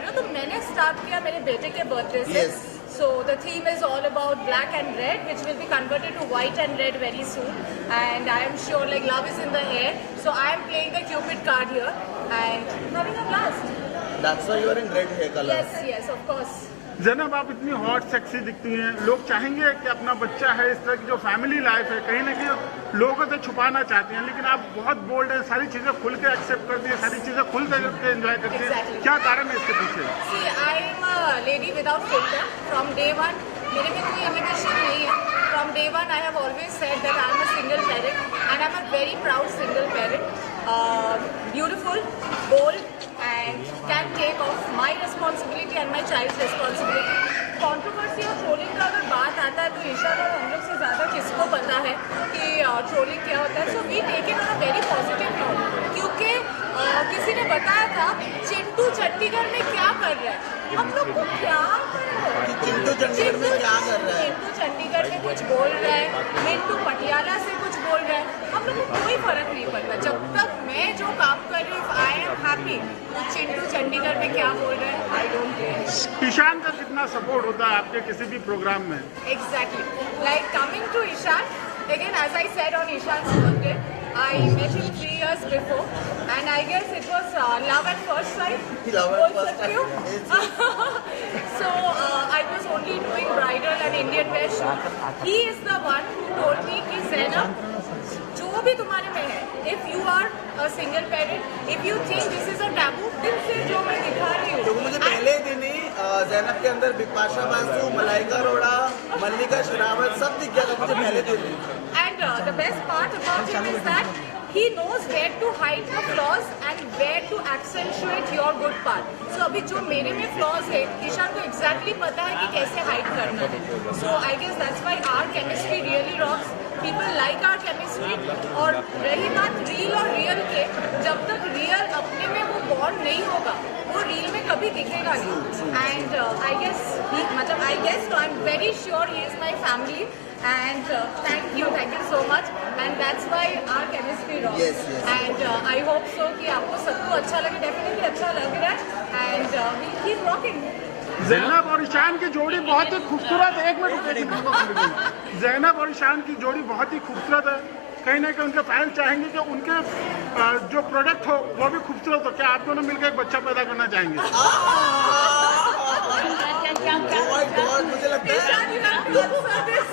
रहे हो, तो मैंने स्टार्ट किया मेरे बेटे के बर्थडे से। So the theme is all about black and red, which will be converted to white and red very soon. And I am sure like love is in the air. So I am playing the Cupid card here and having a blast. That's why you are in red hair color. Yes, yes, of course. Zainab, आप इतनी hot sexy दिखती हैं, लोग चाहेंगे कि अपना बच्चा है, इस तरह की जो फैमिली लाइफ है कहीं ना कहीं लोगों से छुपाना चाहते हैं, लेकिन आप बहुत बोल्ड हैं, सारी चीज़ें खुल के एक्सेप्ट करती हैं, सारी चीज़ें खुल के एंजॉय करती हैं। Exactly. क्या कारण है इसके पीछे? See, I am a lady without filter. From day one, मेरे में कोई inhibition नहीं है. From day one, I have always said that I am a single parent and I am a very proud single parent. Beautiful, bold, and can take off my responsibility and my child's responsibility. Controversy और trolling का अगर बात आता है तो ईशान और हम लोग से ज़्यादा किसको पता है कि ट्रोलिंग क्या होता है। So we take it on a very positive note, क्योंकि किसी ने बताया था चिंटू चंडीगढ़ में क्या कर रहा है। हम लोग को क्या कर रहे हैं, चिंटू चंडीगढ़ में क्या कर रहा है? चिंटू चंडीगढ़ में कुछ बोल रहा है, मिंटू पटियाला से कुछ बोल रहा है, हम लोग को कोई फर्क नहीं पड़ता। जब तक मैं जो काम कर रही हूँ I am happy. Chintu Chandigarh में क्या बोल रहे हैं आई डोंट केयर। ईशान का कितना सपोर्ट होता है आपके किसी भी प्रोग्राम में? Exactly. Like coming to Ishan, again as I said on Ishan's birthday, I met him 3 years before and I guess it was love at first sight. Love at बोल first सकती हूँ। So I was only doing bridal and Indian wear shoot. He is the one who told me कि ज़ैनब जो भी तुम्हारे में है, if you are a single parent, if you think this is a taboo, दिल से जो मैं दिखा रही हूँ। क्योंकि मुझे पहले दिन ही ज़ैनब के अंदर बिपाशा बासु, मलाइका अरोड़ा, मल्लिका शेरावत सब दिख गया था मुझे पहले दिन ही। And the best part about him is that he knows where to hide the flaws and where to accentuate your good part. So अभी जो मेरे में flaws है, ईशान को exactly पता है कि कैसे hide करना है. So I guess that's why our chemistry really rocks. People like our chemistry. और रही बात real और real के, जब तक real अपने में वो bond नहीं होगा, वो real में कभी दिखेगा नहीं. And I guess no, I'm very sure he is my family. And thank you so much. And that's why our chemistry rocks. Yes. And I hope so कि आपको सबको अच्छा लगे, definitely अच्छा लग रहा है. And we'll keep rocking. Zainab और ईशान की जोड़ी बहुत ही खूबसूरत है। एक मिनट, ज़ैनब और ईशान की जोड़ी बहुत ही खूबसूरत है। कहीं ना कहीं उनके फैंस चाहेंगे कि उनके जो प्रोडक्ट हो वो भी खूबसूरत हो। क्या आप दोनों मिलकर एक बच्चा पैदा करना चाहेंगे? मुझे लगता है Ishan, you have to answer this.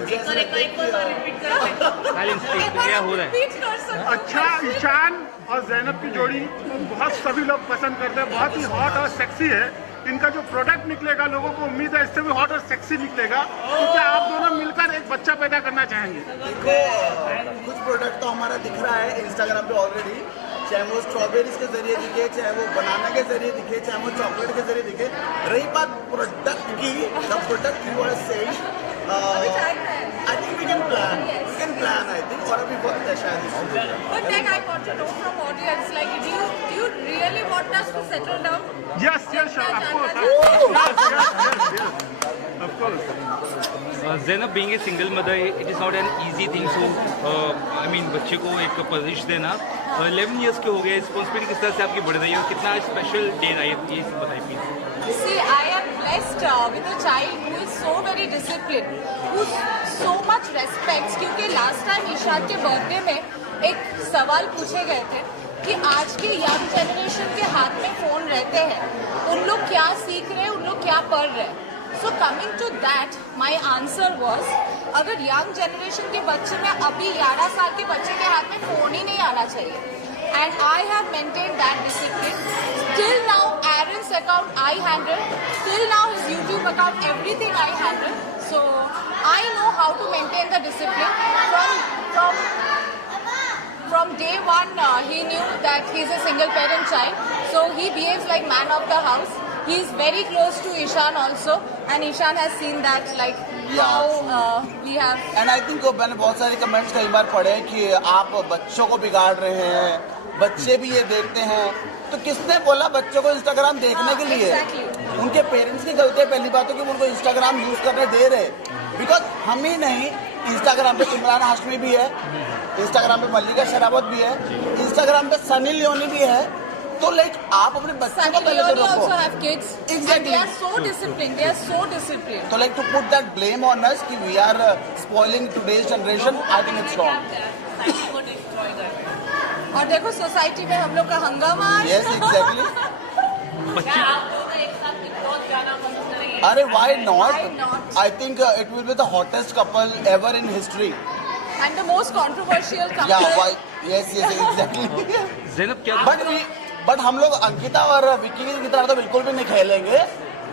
Repeat कर सकते हो? अच्छा, ईशान और ज़ैनब की जोड़ी बहुत सभी लोग पसंद करते हैं, बहुत ही हॉट और सेक्सी है। इनका जो प्रोडक्ट निकलेगा लोगों को उम्मीद है इससे भी हॉट और सेक्सी निकलेगा। तो क्या आप दोनों मिलकर एक बच्चा पैदा करना चाहेंगे? देखो, कुछ प्रोडक्ट तो हमारा दिख रहा है इंस्टाग्राम पे ऑलरेडी, चाहे वो स्ट्रॉबेरीज के जरिए दिखे, चाहे वो बनाना के जरिए दिखे, चाहे वो चॉकलेट के जरिए दिखे। रही बात प्रोडक्ट की, the product you are saying, I think we can plan. Yes. We can plan, I think. और अभी वक्त है शायद इसमें। But then I want to know from audience, like, do you really want us to settle down? Yes, sure, of course. Yes, of course. Zainab being a single mother, it is not an easy thing to, बच्चे को एक परवरिश देना। 11 years के हो गए, responsibility किस तरह से आपकी बढ़ रही है और कितना स्पेशल डे रहा है ये बताइए please. See, I am blessed with a child who is so very disciplined, who so much respects. क्योंकि last time ईशान के बर्थडे में एक सवाल पूछे गए थे कि आज के यंग जनरेशन के हाथ में फोन रहते हैं, उन लोग क्या सीख रहे हैं, उन लोग क्या पढ़ रहे हैं। So coming to that, my answer was, अगर यंग जनरेशन के बच्चे में अभी 11 साल के बच्चे के हाथ में फोन ही नहीं आना चाहिए। And I have maintained that discipline. Till now, Aaron's account I handle. Till now, his YouTube account, everything I handle. So I know how to maintain the discipline. From day one, he knew that he's a single parent child. So he behaves like man of the house. He's very close to Ishan also, and Ishan has seen that, like how we have. And I think मैंने बहुत सारे comments कई बार पढ़े कि आप बच्चों को बिगाड़ रहे हैं, बच्चे भी ये देखते हैं। तो किसने बोला बच्चों को इंस्टाग्राम देखने के लिए? Exactly. उनके पेरेंट्स की गलती है पहली बात तो कि वो उनको इंस्टाग्राम यूज करने दे रहे। बिकॉज हम ही नहीं, इंस्टाग्राम पे इमरान हाशमी भी है, इंस्टाग्राम पे मल्लिका शेरावत भी है, इंस्टाग्राम पे सनी लियोनी भी है, तो लाइक आप अपने बच्चों को Sunny पहले तो Leone also रखो। have kids. Exactly. And they are so disciplined. They are so disciplined. तो like to put that blame on us कि we are spoiling today's generation, I think it's wrong. और देखो society में हम लोग का हंगामा। Yes exactly. बच्चे अरे why Why not? not? I think it will be the hottest couple ever in history. And the most controversial या couple. Why, yes yes exactly. Zainab क्या बट हम लोग अंकिता और विक्की की तरह तो बिल्कुल भी नहीं खेलेंगे।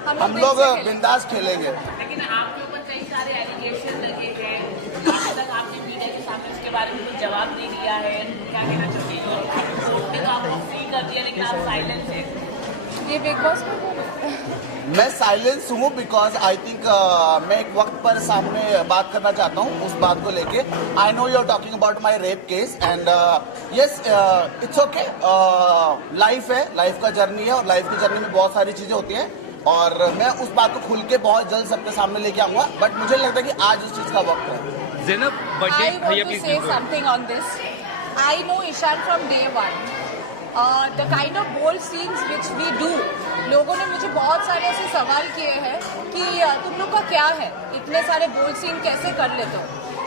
हम दिल लोग से खेलेंगे। बिंदास खेलेंगे। लेकिन आपके ऊपर कई सारे एलिगेशन लगे हैं, आज तक आपने मीडिया के सामने उसके बारे में कुछ जवाब नहीं दिया है, क्या कहना चाहते हैं? कोर्ट ने तो आपको फ्री कर दिया लेकिन आप साइलेंस हैं। ये बिग बॉस में बोलो। मैं साइलेंस हूँ बिकॉज आई थिंक मैं एक वक्त पर सामने बात करना चाहता हूँ उस बात को लेके। I know you are talking about my rape case and yes it's okay. Life है, लाइफ का जर्नी है और लाइफ की जर्नी में बहुत सारी चीजें होती हैं और मैं उस बात को खुल के बहुत जल्द सबके सामने लेके आऊंगा। बट मुझे लगता है कि आज उस चीज का वक्त है। ज़ैनब I बर्थडे want भैया to please say something on this. I know Ishan from day one. The kind of bold scenes which we do. लोगों ने मुझे बहुत सारे ऐसे सवाल किए हैं कि तुम लोग का क्या है, इतने सारे बोल्ड सीन कैसे कर लेते हो?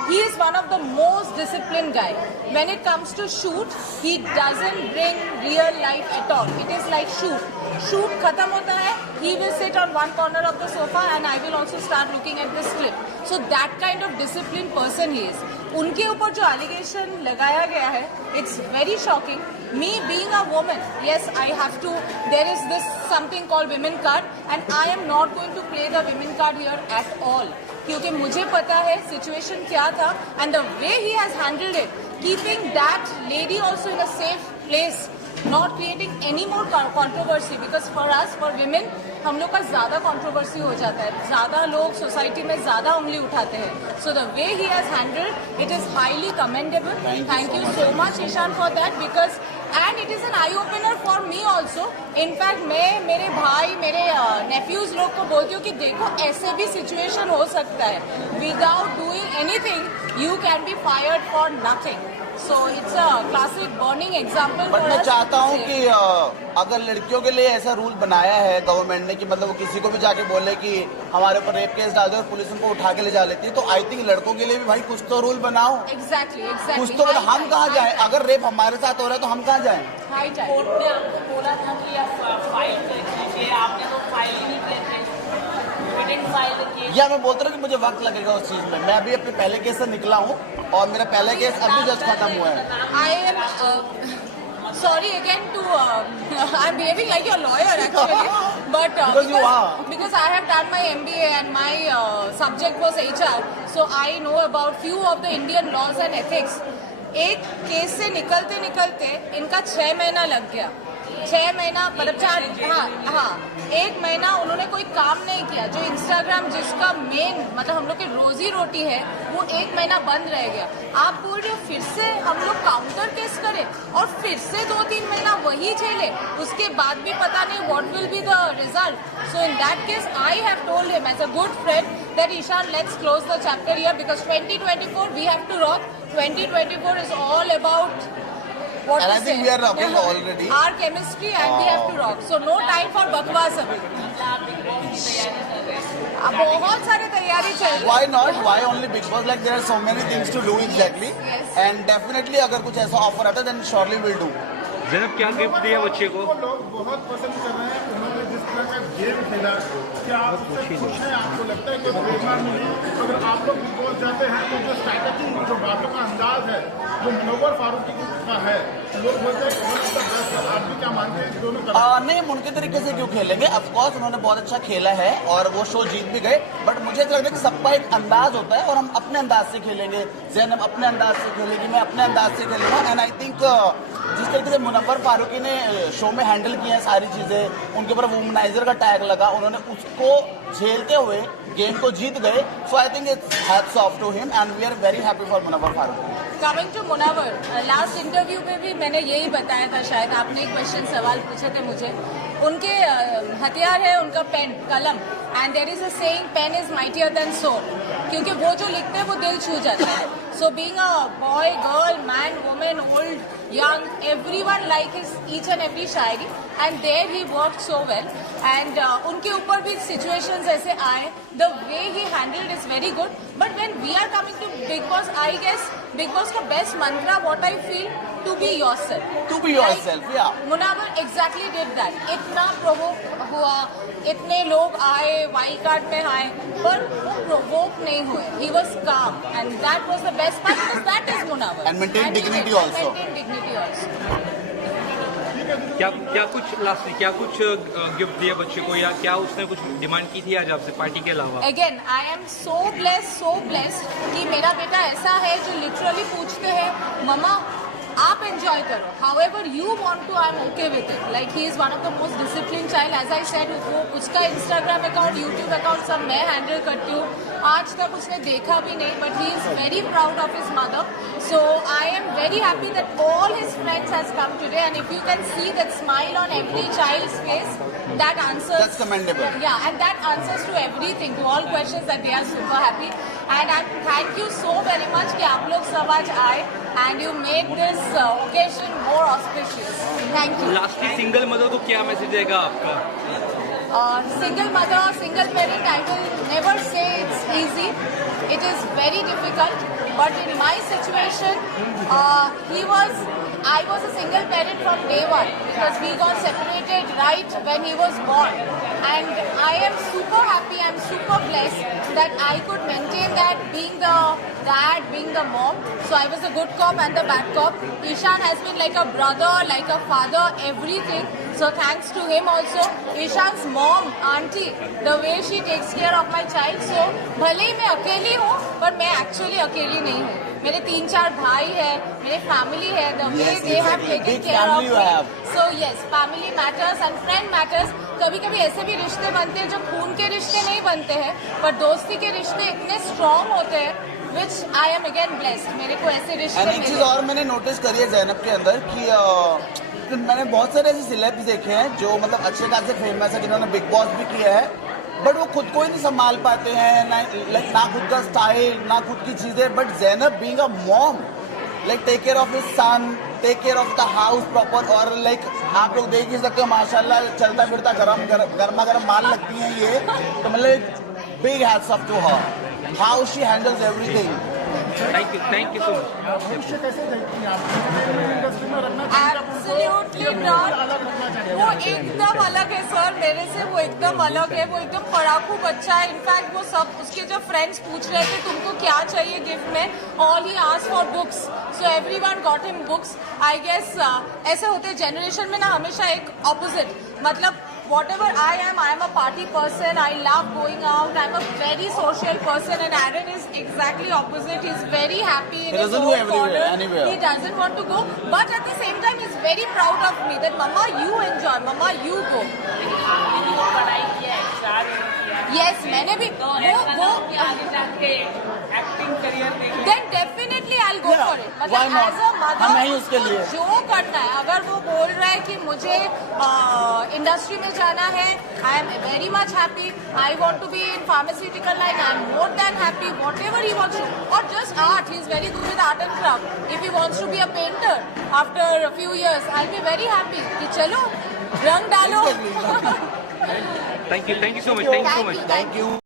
He is one of the most disciplined guy. When it comes to shoot, he doesn't bring real life at all. It is like shoot. Shoot खत्म होता है, he will sit on one corner of the sofa and I will also start looking at this clip. So that kind of disciplined person he is. उनके ऊपर जो allegation लगाया गया है, it's very shocking. Me being a woman, yes, I have to. There is this something called women card, and I am not going to play the women card here at all. क्योंकि मुझे पता है situation क्या था and the way he has handled it, keeping that lady also in a safe place, not creating any more controversy because for us, for women, हम लोग का ज़्यादा कंट्रोवर्सी हो जाता है, ज़्यादा लोग सोसाइटी में ज़्यादा उंगली उठाते हैं. So the way he has handled it is highly commendable. Thank you so much Ishaan for that because and it is an eye opener for me also. In fact मैं मेरे भाई मेरे नेफ्यूज लोग को बोलती हूँ कि देखो ऐसे भी सिचुएशन हो सकता है. Without doing anything you can be fired for nothing. So it's a classic burning example. But मैं चाहता हूँ कि अगर लड़कियों के लिए ऐसा रूल बनाया है गवर्नमेंट ने कि मतलब वो किसी को भी जाके बोले कि हमारे ऊपर रेप केस डाल दे और पुलिस उनको उठा के ले जा लेती है, तो आई थिंक लड़कों के लिए भी भाई कुछ तो रूल बनाओ. एग्जैक्टली कुछ तो मतलब हम कहाँ जाएं? अगर रेप हमारे साथ हो रहा है तो हम कहाँ जाएं? कोर्ट ने आपको बोला था कि आप फाइल कर कीजिए, आपने तो फाइल ही नहीं किए थे. या मैं बोलता हूँ कि मुझे वक्त लगेगा उस चीज में. मैं अभी अपने पहले केस से निकला हूँ और मेरा पहले केस अभी जस्ट खत्म हुआ है. I am sorry again to I'm behaving like your lawyer actually, but because I have done my MBA and my subject was HR, so I know about few of the Indian laws and ethics. एक case से निकलते निकलते इनका 6 महीना लग गया. 6 महीना मतलब 4 हाँ 1 महीना उन्होंने कोई काम नहीं किया. जो इंस्टाग्राम जिसका मेन मतलब हम लोग की रोजी रोटी है वो 1 महीना बंद रह गया. आप बोल रहे हो फिर से हम लोग काउंटर केस करें और फिर से 2-3 महीना वही झेले. उसके बाद भी पता नहीं what will be the result. So in that case I have told him as a good friend that Ishaan let's close the chapter here because 2024 we have to rock. 2024 is all about what And to I think say. we are rocking already. Our chemistry and we have to rock. So no time for बकवास अभी. अब बहुत सारे तैयारी चल रही है. Why not? Why only Big Boss? Like there are so many things to do exactly. Yes. And definitely अगर कुछ ऐसा ऑफर आता है then surely we'll do. Zainab क्या गिफ्ट दिया बच्चे को? वो लोग बहुत पसंद कर रहे हैं. उन्होंने जिस तरह का गेम खेला, क्या आप उससे खुश हैं? आपको लगता है कि प्रेरणा मिली? अगर आप लोग बिग बॉस जाते हैं तो जो स्ट्रैटेजी, जो बातों का अंदाज है, जो मनोवर फारूकी का है, लोग बोलते हैं कि बहुत बेस्ट है. आप भी क्या मानते हैं दोनों का? नहीं, हम उनके तरीके से क्यों खेलेंगे? ऑफ कोर्स उन्होंने बहुत अच्छा खेला है और वो शो जीत भी गए. बट मुझे तो लगता है कि सबका एक अंदाज होता है और हम अपने अंदाज से खेलेंगे. ज़ैनब अपने अंदाज से खेलेगी, मैं अपने अंदाज से खेलूंगा. एंड आई थिंक जिस तरीके से मुनव्वर फारूकी ने शो में हैंडल किया है सारी चीजें, उनके ऊपर वुमनाइजर का टैग लगा, उन्होंने उसको झेलते हुए गेम को जीत गए. So I think it's hats off to him and we are very happy for Munawar Faruqui. Coming to Munawar, last interview में भी मैंने यही बताया था, शायद आपने एक क्वेश्चन सवाल पूछे थे मुझे. उनके हथियार है उनका पेन, कलम. And there is a saying pen is mightier than sword. क्योंकि वो जो लिखते हैं वो दिल छू जाता है. So being a boy, girl, man, woman, old, young, everyone like his each and every Shayari, and there he worked so well. And उनके ऊपर भी situations ऐसे आए, the way he handled is very good. But when we are coming to Big Boss, I guess Big Boss का best mantra, what I feel, to be yourself. To be yourself, yeah. Munawar exactly did that. इतना provoke हुआ, इतने लोग आए, wild card में आए, पर वो provoke नहीं हुए. He was calm, and that was the best part because that is Munawar. And maintain dignity also. Maintain dignity also. क्या कुछ लास्ट में क्या कुछ गिफ्ट दिया बच्चे को या क्या उसने कुछ डिमांड की थी आज आपसे पार्टी के अलावा? Again, I am so blessed कि मेरा बेटा ऐसा है जो लिटरली पूछते हैं मम्मा आप एंजॉय करो, however you want to, I'm okay with it. Like he is one of the most disciplined child, as I said. वो उसका Instagram अकाउंट, YouTube अकाउंट सब मैं हैंडल करती हूँ. आज तक उसने देखा भी नहीं, but he is very proud of his mother. So I am very happy that all his friends has come today, and if you can see that smile on every child's face, that answers. That's commendable. Yeah, and that answers to everything, to all questions, that they are super happy. And I thank you so very much कि आप लोग सब आज आए and you made this occasion more auspicious. Thank you. Lastly single mother को क्या message देगा आपका? Single mother or single parent, I will never say it's easy. It is very difficult. But in my situation, I was a single parent from day one because we got separated right when he was born. And I am super happy, I'm super blessed that I could maintain that, being the dad, being the mom. So I was a good cop and the bad cop. Ishan has been like a brother, like a father, everything. So thanks to him also. Ishan's mom, auntie, the way she takes care of my child. So भले ही मैं अकेली हूँ, पर मैं actually अकेली नहीं हूँ. मेरे 3-4 भाई है, मेरे फैमिली है. The way they have taken care of me. So yes, family matters and friend matters. कभी-कभी ऐसे भी रिश्ते बनते हैं जो खून के रिश्ते नहीं बनते हैं, पर दोस्ती के रिश्ते इतने स्ट्रॉन्ग होते हैं, which I am again blessed. मेरे को ऐसे रिश्ते एक चीज और मैंने नोटिस करी है जैनब के अंदर कि मैंने बहुत सारे ऐसे सिलेब्स देखे हैं जो मतलब अच्छे खासे फेमस है, जिन्होंने बिग बॉस भी किया है, बट वो खुद को ही नहीं संभाल पाते हैं, ना खुद का स्टाइल, ना खुद की चीजें. But Zainab being a mom, like take care of his son, take care of the house proper, और लाइक आप लोग देख ही सकते हो माशाल्लाह चलता फिरता गर्मा गर्म माल लगती हैं ये. तो मतलब big hats off to her, how she handles everything. Thank you so much. भविष्य कैसे देखती हैं आप इंडस्ट्री में रखना Absolutely not. वो एकदम अलग है सर, मेरे से वो एकदम अलग है. वो एकदम पढ़ाकू बच्चा है. इनफैक्ट वो सब उसके जो फ्रेंड्स पूछ रहे थे तुमको क्या चाहिए गिफ्ट में, all he asked for books. So everyone got him books. I guess ऐसे होते जनरेशन में ना हमेशा एक ऑपोजिट, मतलब whatever I am a party person. I love going out. I'm a very social person, and Aaron is exactly opposite. He's very happy in his own corner. He doesn't want to go, but at the same time, he's very proud of me that Mama, you enjoy, Mama, you go. आपने भी वो पढ़ाई किया है, शादी किया है. Yes, मैंने भी तो ऐसा ना हो कि आगे जाके एक्टिंग करियर देखें. Then definitely I'll go for it. why मतलब not? as a mother, हम हैं उसके लिए. जो करना है, अगर वो बोल रहा है कि मुझे इंडस्ट्री में जाना है, I am very much happy. I want to be in pharmaceutical line. I am more than happy. Whatever he wants to, or just art. He is very good with art and craft. If he wants to be a painter after a few years, I'll be very happy. कि चलो रंग डालो. Thank you so much. Thank you.